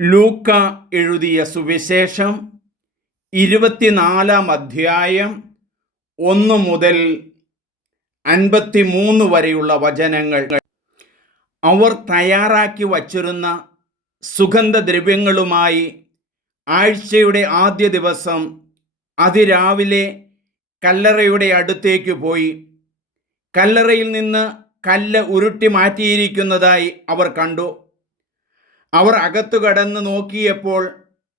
ലൂക്ക എഴുതിയ സുവിശേഷം 24 അധ്യായം 1 മുതൽ 53 വരെയുള്ള വചനങ്ങൾ. അവർ തയ്യാറാക്കി വച്ചിരുന്ന സുഗന്ധദ്രവ്യങ്ങളുമായി ആഴ്ചയുടെ ആദ്യ ദിവസം അതിരാവിലെ കല്ലറയുടെ അടുത്തേക്ക് പോയി. കല്ലറയിൽ നിന്ന് കല്ല് ഉരുട്ടി മാറ്റിയിരിക്കുന്നതായി അവർ കണ്ടു. അവർ അകത്തു കടന്ന് നോക്കിയപ്പോൾ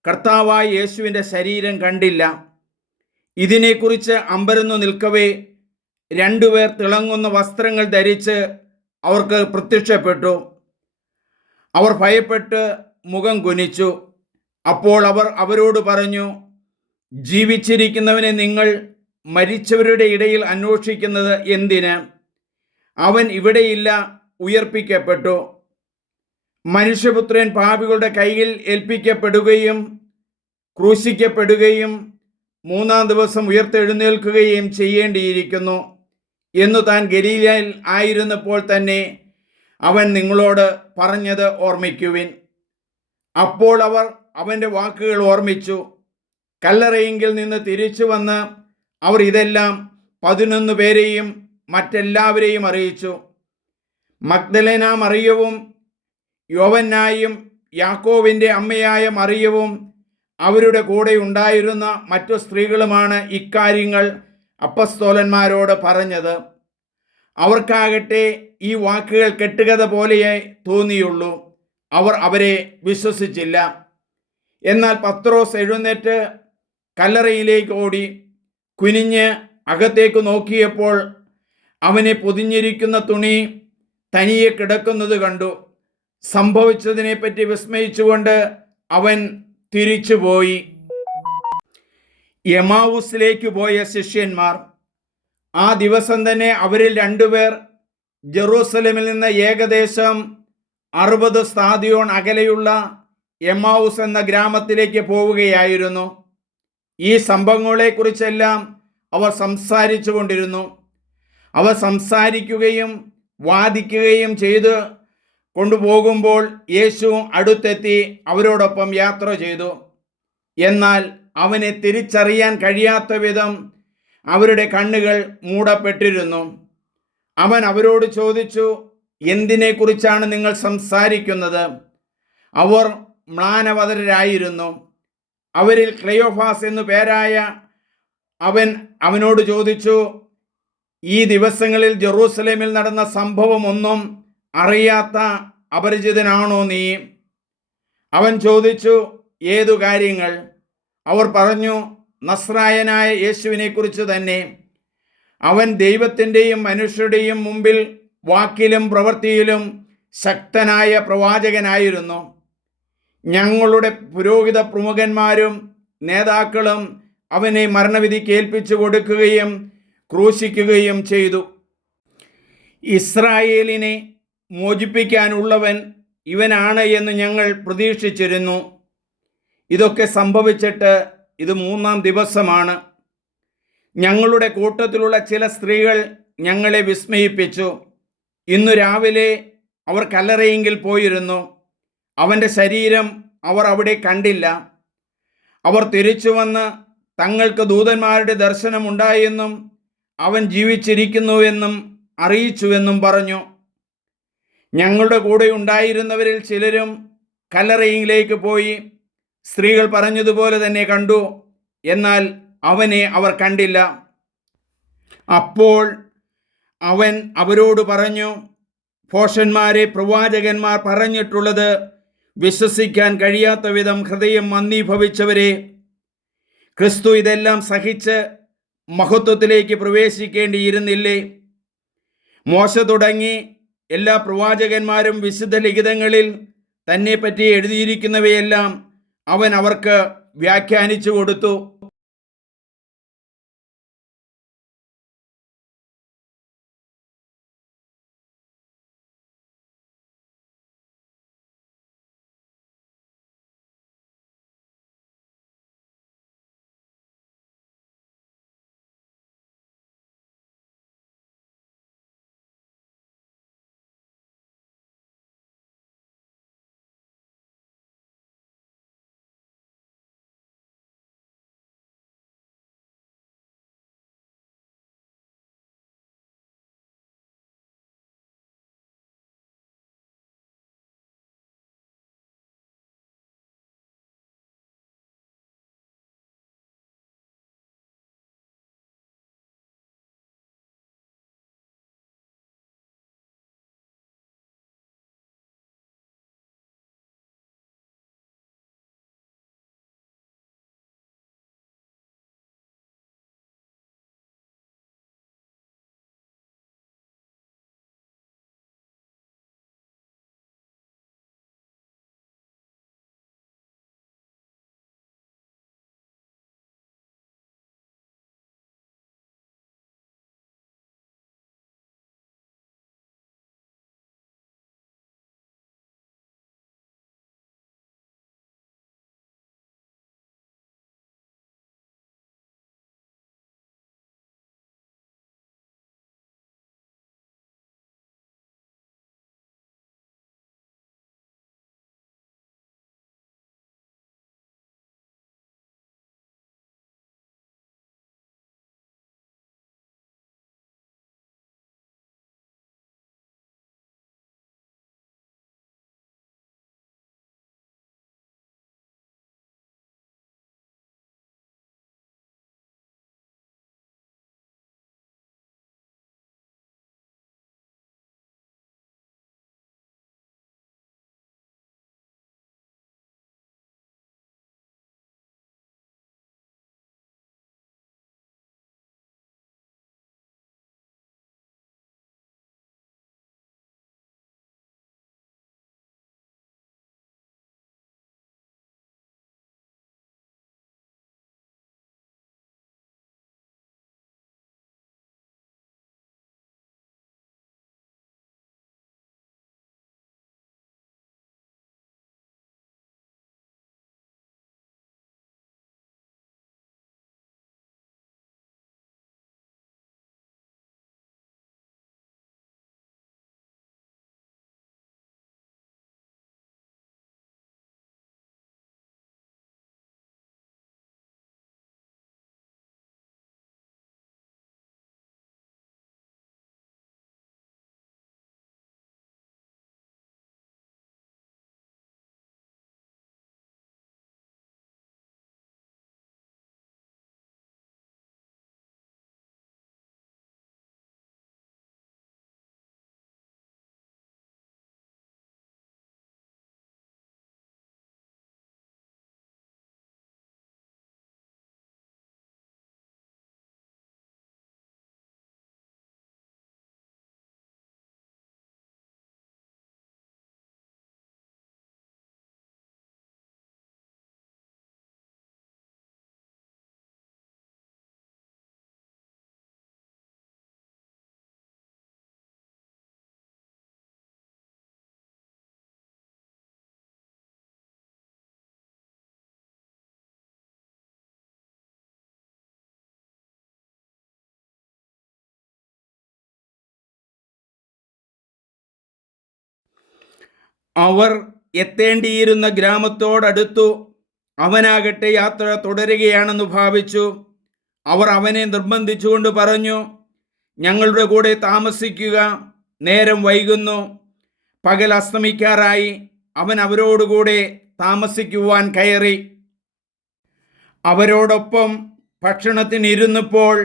കർത്താവായ യേശുവിൻ്റെ ശരീരം കണ്ടില്ല. ഇതിനെക്കുറിച്ച് അമ്പരന്നു നിൽക്കവേ രണ്ടുപേർ തിളങ്ങുന്ന വസ്ത്രങ്ങൾ ധരിച്ച് അവർക്ക് പ്രത്യക്ഷപ്പെട്ടു. അവർ ഭയപ്പെട്ട് മുഖം കുനിച്ചു. അപ്പോൾ അവർ അവരോട് പറഞ്ഞു, ജീവിച്ചിരിക്കുന്നവനെ നിങ്ങൾ മരിച്ചവരുടെ ഇടയിൽ അന്വേഷിക്കുന്നത് എന്തിന്? അവൻ ഇവിടെയില്ല, ഉയർപ്പിക്കപ്പെട്ടു. മനുഷ്യപുത്രൻ പാപികളുടെ കയ്യിൽ ഏൽപ്പിക്കപ്പെടുകയും ക്രൂശിക്കപ്പെടുകയും 3-ാം ദിവസം ഉയർത്തെഴുന്നേൽക്കുകയും ചെയ്യേണ്ടിയിരിക്കുന്നു എന്നു താൻ ഗലീലയിൽ ആയിരുന്നപ്പോൾ തന്നെ അവൻ നിങ്ങളോട് പറഞ്ഞത് ഓർമ്മിക്കുവിൻ. അപ്പോൾ അവർ അവൻ്റെ വാക്കുകൾ ഓർമ്മിച്ചു. കല്ലറയിങ്കിൽ നിന്ന് തിരിച്ചു വന്ന് അവർ ഇതെല്ലാം 11 പേരെയും മറ്റെല്ലാവരെയും അറിയിച്ചു. മഗ്ദലേന മറിയവും യോവന്നായും യാക്കോവിൻ്റെ അമ്മയായ മറിയവും അവരുടെ കൂടെ ഉണ്ടായിരുന്ന മറ്റു സ്ത്രീകളുമാണ് ഇക്കാര്യങ്ങൾ അപ്പസ്തോലന്മാരോട് പറഞ്ഞത്. അവർക്കാകട്ടെ ഈ വാക്കുകൾ കെട്ടുകഥ പോലെയേ തോന്നിയുള്ളൂ. അവർ അവരെ വിശ്വസിച്ചില്ല. എന്നാൽ പത്രോസ് എഴുന്നേറ്റ് കല്ലറയിലേക്ക് ഓടി. കുനിഞ്ഞ് അകത്തേക്ക് നോക്കിയപ്പോൾ അവനെ പൊതിഞ്ഞിരിക്കുന്ന തുണി തനിയെ കിടക്കുന്നത് കണ്ടു. സംഭവിച്ചതിനെപ്പറ്റി വിസ്മയിച്ചുകൊണ്ട് അവൻ തിരിച്ചുപോയി. എമാവൂസിലേക്ക് പോയ ശിഷ്യന്മാർ. ആ ദിവസം തന്നെ അവരിൽ 2 പേർ ജെറൂസലമിൽ നിന്ന് ഏകദേശം 60 സ്താദിയോൺ അകലെയുള്ള എമാവൂസ് എന്ന ഗ്രാമത്തിലേക്ക് പോവുകയായിരുന്നു. ഈ സംഭവങ്ങളെക്കുറിച്ചെല്ലാം അവർ സംസാരിച്ചു കൊണ്ടിരുന്നു. അവർ സംസാരിക്കുകയും വാദിക്കുകയും ചെയ്ത് കൊണ്ടുപോകുമ്പോൾ യേശു അടുത്തെത്തി അവരോടൊപ്പം യാത്ര ചെയ്തു. എന്നാൽ അവനെ തിരിച്ചറിയാൻ കഴിയാത്ത വിധം അവരുടെ കണ്ണുകൾ മൂടപ്പെട്ടിരുന്നു. അവൻ അവരോട് ചോദിച്ചു, എന്തിനെക്കുറിച്ചാണ് നിങ്ങൾ സംസാരിക്കുന്നത്? അവർ മ്ലാനവദരായിരുന്നു. അവരിൽ ക്ലെയോഫാസ് എന്നു പേരായ അവനോട് ചോദിച്ചു, ഈ ദിവസങ്ങളിൽ ജെറൂസലേമിൽ നടന്ന സംഭവമൊന്നും അറിയാത്ത അപരിചിതനാണോ നീ? അവൻ ചോദിച്ചു, ഏതു കാര്യങ്ങൾ? അവർ പറഞ്ഞു, നസ്രായനായ യേശുവിനെക്കുറിച്ച് തന്നെ. അവൻ ദൈവത്തിൻ്റെയും മനുഷ്യരുടെയും മുമ്പിൽ വാക്കിലും പ്രവൃത്തിയിലും ശക്തനായ പ്രവാചകനായിരുന്നു. ഞങ്ങളുടെ പുരോഹിത പ്രമുഖന്മാരും നേതാക്കളും അവനെ മരണവിധിക്ക് ഏൽപ്പിച്ചു കൊടുക്കുകയും ക്രൂശിക്കുകയും ചെയ്തു. ഇസ്രായേലിനെ മോചിപ്പിക്കാനുള്ളവൻ ഇവനാണ് എന്ന് ഞങ്ങൾ പ്രതീക്ഷിച്ചിരുന്നു. ഇതൊക്കെ സംഭവിച്ചിട്ട് ഇത് 3-ാം ദിവസമാണ്. ഞങ്ങളുടെ കൂട്ടത്തിലുള്ള ചില സ്ത്രീകൾ ഞങ്ങളെ വിസ്മയിപ്പിച്ചു. ഇന്നു രാവിലെ അവർ കല്ലറയെങ്കിൽ പോയിരുന്നു. അവൻ്റെ ശരീരം അവർ അവിടെ കണ്ടില്ല. അവർ തിരിച്ചു വന്ന് തങ്ങൾക്ക് ദൂതന്മാരുടെ ദർശനമുണ്ടായെന്നും അവൻ ജീവിച്ചിരിക്കുന്നുവെന്നും അറിയിച്ചുവെന്നും പറഞ്ഞു. ഞങ്ങളുടെ കൂടെ ഉണ്ടായിരുന്നവരിൽ ചിലരും കല്ലറയിലേക്ക് പോയി സ്ത്രീകൾ പറഞ്ഞതുപോലെ തന്നെ കണ്ടു. എന്നാൽ അവനെ അവർ കണ്ടില്ല. അപ്പോൾ അവൻ അവരോട് പറഞ്ഞു, ഭോഷന്മാരെ, പ്രവാചകന്മാർ പറഞ്ഞിട്ടുള്ളത് വിശ്വസിക്കാൻ കഴിയാത്ത വിധം ഹൃദയം മന്ദീഭവിച്ചവരെ, ക്രിസ്തു ഇതെല്ലാം സഹിച്ച് മഹത്വത്തിലേക്ക് പ്രവേശിക്കേണ്ടിയിരുന്നില്ലേ? മോശ തുടങ്ങി എല്ലാ പ്രവാചകന്മാരും വിശുദ്ധ ലിഖിതങ്ങളിൽ തന്നെപ്പറ്റി എഴുതിയിരിക്കുന്നവയെല്ലാം അവൻ അവർക്ക് വ്യാഖ്യാനിച്ചു കൊടുത്തു. അവർ എത്തേണ്ടിയിരുന്ന ഗ്രാമത്തോടടുത്തു. അവനാകട്ടെ യാത്ര തുടരുകയാണെന്ന് ഭാവിച്ചു. അവർ അവനെ നിർബന്ധിച്ചുകൊണ്ട് പറഞ്ഞു, ഞങ്ങളുടെ കൂടെ താമസിക്കുക, നേരം വൈകുന്നു. പകൽ അസ്തമിക്കാറായി. അവൻ അവരോടുകൂടെ താമസിക്കുവാൻ കയറി. അവരോടൊപ്പം ഭക്ഷണത്തിനിരുന്നപ്പോൾ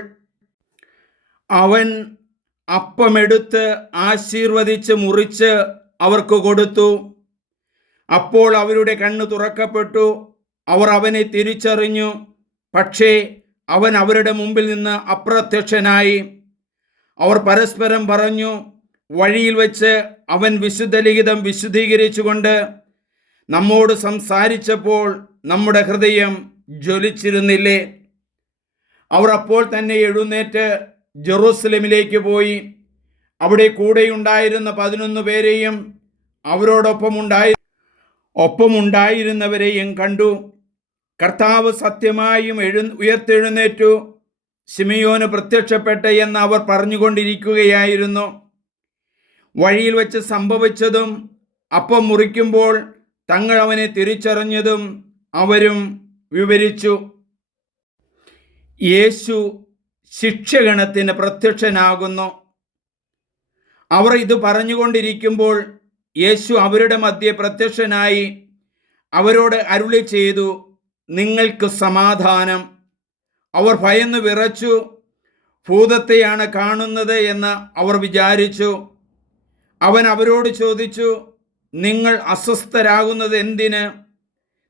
അവൻ അപ്പമെടുത്ത് ആശീർവദിച്ച് മുറിച്ച് അവർക്ക് കൊടുത്തു. അപ്പോൾ അവരുടെ കണ്ണ് തുറക്കപ്പെട്ടു. അവർ അവനെ തിരിച്ചറിഞ്ഞു. പക്ഷേ അവൻ അവരുടെ മുമ്പിൽ നിന്ന് അപ്രത്യക്ഷനായി. അവർ പരസ്പരം പറഞ്ഞു, വഴിയിൽ വെച്ച് അവൻ വിശുദ്ധ ലിഖിതം വിശദീകരിച്ചുകൊണ്ട് നമ്മോട് സംസാരിച്ചപ്പോൾ നമ്മുടെ ഹൃദയം ജ്വലിച്ചിരുന്നില്ലേ? അവർ അപ്പോൾ തന്നെ എഴുന്നേറ്റ് ജെറൂസലേമിലേക്ക് പോയി. അവിടെ കൂടെയുണ്ടായിരുന്ന 11 പേരെയും ഒപ്പമുണ്ടായിരുന്നവരെയും കണ്ടു. കർത്താവ് സത്യമായും ഉയർത്തെഴുന്നേറ്റു, ശിമിയോന് പ്രത്യക്ഷപ്പെട്ട് എന്ന് അവർ പറഞ്ഞുകൊണ്ടിരിക്കുകയായിരുന്നു. വഴിയിൽ വെച്ച് സംഭവിച്ചതും അപ്പം മുറിക്കുമ്പോൾ തങ്ങൾ അവനെ തിരിച്ചറിഞ്ഞതും അവരും വിവരിച്ചു. യേശു ശിക്ഷഗണത്തിന് പ്രത്യക്ഷനാകുന്നു. അവർ ഇത് പറഞ്ഞുകൊണ്ടിരിക്കുമ്പോൾ യേശു അവരുടെ മധ്യേ പ്രത്യക്ഷനായി അവരോട് അരുളി ചെയ്തു, നിങ്ങൾക്ക് സമാധാനം. അവർ ഭയന്നു വിറച്ചു. ഭൂതത്തെയാണ് കാണുന്നത് എന്ന് അവർ വിചാരിച്ചു. അവൻ അവരോട് ചോദിച്ചു, നിങ്ങൾ അസ്വസ്ഥരാകുന്നത് എന്തിന്?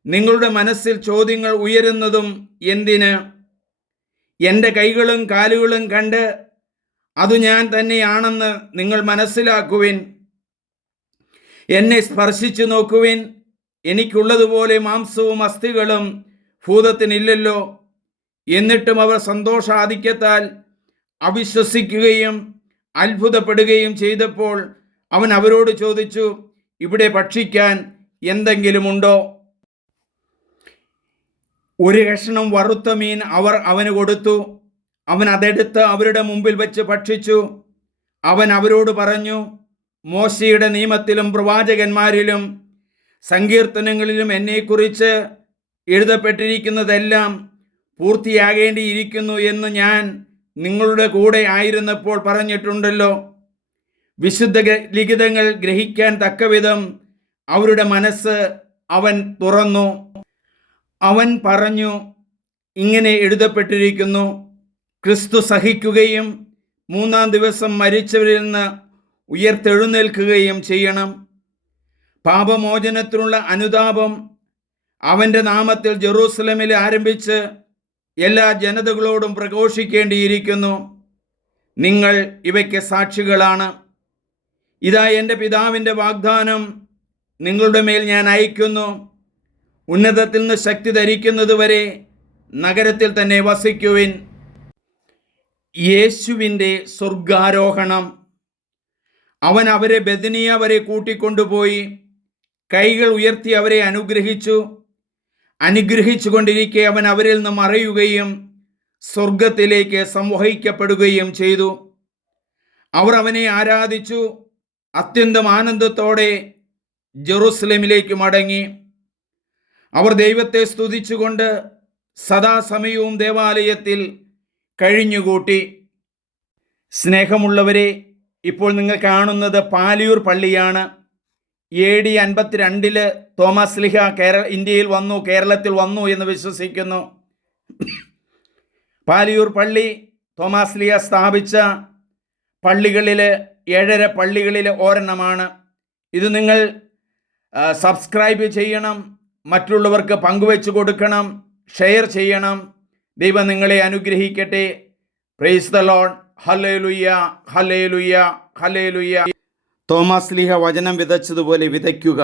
നിങ്ങളുടെ മനസ്സിൽ ചോദ്യങ്ങൾ ഉയരുന്നതും എന്തിന്? എൻ്റെ കൈകളും കാലുകളും കണ്ട് അത് ഞാൻ തന്നെയാണെന്ന് നിങ്ങൾ മനസ്സിലാക്കുവിൻ. എന്നെ സ്പർശിച്ചു നോക്കുവിൻ. എനിക്കുള്ളതുപോലെ മാംസവും അസ്ഥികളും ഭൂതത്തിനില്ലല്ലോ. എന്നിട്ടും അവർ സന്തോഷാധിക്യത്താൽ അവിശ്വസിക്കുകയും അത്ഭുതപ്പെടുകയും ചെയ്തപ്പോൾ അവൻ അവരോട് ചോദിച്ചു, ഇവിടെ ഭക്ഷിക്കാൻ എന്തെങ്കിലുമുണ്ടോ? ഒരു കഷണം വറുത്ത മീൻ അവർ അവന് കൊടുത്തു. അവൻ അതെടുത്ത് അവരുടെ മുമ്പിൽ വെച്ച് ഭക്ഷിച്ചു. അവൻ അവരോട് പറഞ്ഞു, മോശയുടെ നിയമത്തിലും പ്രവാചകന്മാരിലും സങ്കീർത്തനങ്ങളിലും എന്നെക്കുറിച്ച് എഴുതപ്പെട്ടിരിക്കുന്നതെല്ലാം പൂർത്തിയാകേണ്ടിയിരിക്കുന്നു എന്ന് ഞാൻ നിങ്ങളുടെ കൂടെ ആയിരുന്നപ്പോൾ പറഞ്ഞിട്ടുണ്ടല്ലോ. വിശുദ്ധ ലിഖിതങ്ങൾ ഗ്രഹിക്കാൻ തക്കവിധം അവരുടെ മനസ്സ് അവൻ തുറന്നു. അവൻ പറഞ്ഞു, ഇങ്ങനെ എഴുതപ്പെട്ടിരിക്കുന്നു, ക്രിസ്തു സഹിക്കുകയും 3-ാം ദിവസം മരിച്ചവരിൽ നിന്ന് ഉയർത്തെഴുന്നേൽക്കുകയും ചെയ്യണം. പാപമോചനത്തിനുള്ള അനുതാപം അവൻ്റെ നാമത്തിൽ ജെറൂസലേമിൽ ആരംഭിച്ച് എല്ലാ ജനതകളോടും പ്രഘോഷിക്കേണ്ടിയിരിക്കുന്നു. നിങ്ങൾ ഇവയ്ക്ക് സാക്ഷികളാണ്. ഇതാ എൻ്റെ പിതാവിൻ്റെ വാഗ്ദാനം നിങ്ങളുടെ മേൽ ഞാൻ അയക്കുന്നു. ഉന്നതത്തിൽ നിന്ന് ശക്തി ധരിക്കുന്നതുവരെ നഗരത്തിൽ തന്നെ വസിക്കുവിൻ. യേശുവിൻ്റെ സ്വർഗാരോഹണം. അവൻ അവരെ ബെഥനിയ വരെ കൂട്ടിക്കൊണ്ടുപോയി കൈകൾ ഉയർത്തി അവരെ അനുഗ്രഹിച്ചു കൊണ്ടിരിക്കെ അവൻ അവരിൽ നിന്ന് മറയുകയും സ്വർഗത്തിലേക്ക് സംവഹിക്കപ്പെടുകയും ചെയ്തു. അവർ അവനെ ആരാധിച്ചു. അത്യന്തം ആനന്ദത്തോടെ ജെറൂസലേമിലേക്ക് മടങ്ങി. അവർ ദൈവത്തെ സ്തുതിച്ചുകൊണ്ട് സദാസമയവും ദേവാലയത്തിൽ കഴിഞ്ഞുകൂട്ടി. സ്നേഹമുള്ളവരെ, ഇപ്പോൾ നിങ്ങൾ കാണുന്നത് പാലിയൂർ പള്ളിയാണ്. AD 52 തോമസ് ലീഹ കേരളത്തിൽ വന്നു എന്ന് വിശ്വസിക്കുന്നു. പാലിയൂർ പള്ളി തോമസ് ലീഹ സ്ഥാപിച്ച പള്ളികളിൽ 7 പള്ളികളിൽ ഒരെണ്ണമാണ്. ഇത് നിങ്ങൾ സബ്സ്ക്രൈബ് ചെയ്യണം, മറ്റുള്ളവർക്ക് പങ്കുവെച്ചു കൊടുക്കണം, ഷെയർ ചെയ്യണം. ദൈവം നിങ്ങളെ അനുഗ്രഹിക്കട്ടെ. Praise the Lord. Hallelujah, hallelujah, hallelujah. Thomas ലീഹ വചനം വിതച്ചതുപോലെ വിതയ്ക്കുക.